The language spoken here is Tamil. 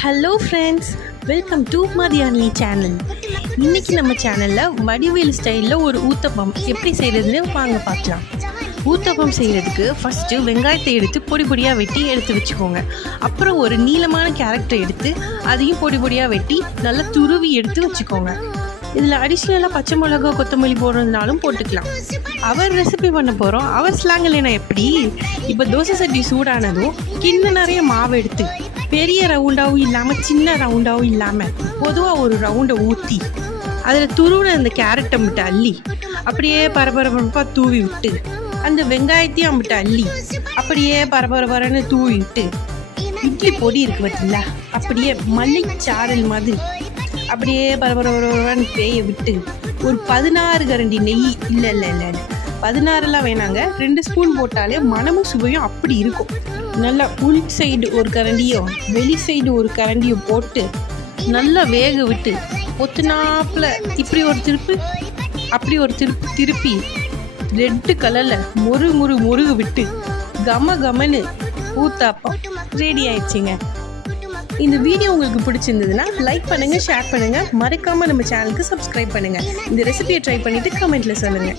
Hello friends, welcome to Mathiyani channel. இன்றைக்கி நம்ம சேனலில் வடிவேல் ஸ்டைலில் ஒரு ஊத்தப்பம் எப்படி செய்கிறதுன்னு வாங்க பார்க்கலாம். ஊத்தப்பம் செய்கிறதுக்கு ஃபஸ்ட்டு வெங்காயத்தை எடுத்து பொடி பொடியாக வெட்டி எடுத்து வச்சுக்கோங்க. அப்புறம் ஒரு நீளமான கேரட்டை எடுத்து அதையும் பொடி பொடியாக வெட்டி நல்லா துருவி எடுத்து வச்சுக்கோங்க. இதில் அடிஷ்னலாக பச்சை மிளகா கொத்தமல்லி போடுறதுனாலும் போட்டுக்கலாம். அவர் ரெசிபி பண்ண போகிறோம். அவர் ஸ்லாங்கில் என்ன எப்படி, இப்போ தோசை சட்டி சூடானதும் கிண்ணம் நிறைய மாவு எடுத்து பெரிய ரவுண்டாகவும் இல்லாமல் சின்ன ரவுண்டாகவும் இல்லாமல் பொதுவாக ஒரு ரவுண்டை ஊற்றி அதில் துருவின அந்த கேரட்டை மட்டும் அள்ளி அப்படியே பரபரப்பாக தூவி விட்டு அந்த வெங்காயத்தையும் அம்பிட்டு அள்ளி அப்படியே பரபரன்னு தூவி விட்டு இட்லி பொடி இருக்கு பார்த்தீங்களா, அப்படியே மல்லிச்சாரல் மாதிரி அப்படியே பரபரன்னு பேய விட்டு ஒரு 16 கரண்டி நெய், இல்லை 16 வேணாங்க, 2 ஸ்பூன் போட்டாலே மனமும் சுவையும் அப்படி இருக்கும். நல்லா உள் சைடு ஒரு கரண்டியும் வெளி சைடு ஒரு கரண்டியும் போட்டு நல்லா வேக விட்டு ஒத்துனாப்பில் இப்படி ஒரு திருப்பு அப்படி ஒரு திருப்பி ரெட்டு கலரில் முருகு விட்டு கமன்னு ஊத்தாப்பம் ரெடி ஆயிடுச்சுங்க. இந்த வீடியோ உங்களுக்கு பிடிச்சிருந்ததுன்னா லைக் பண்ணுங்கள், ஷேர் பண்ணுங்கள், மறக்காமல் நம்ம சேனலுக்கு சப்ஸ்கிரைப் பண்ணுங்கள். இந்த ரெசிபியை ட்ரை பண்ணிவிட்டு கமெண்ட்டில் சொல்லுங்கள்.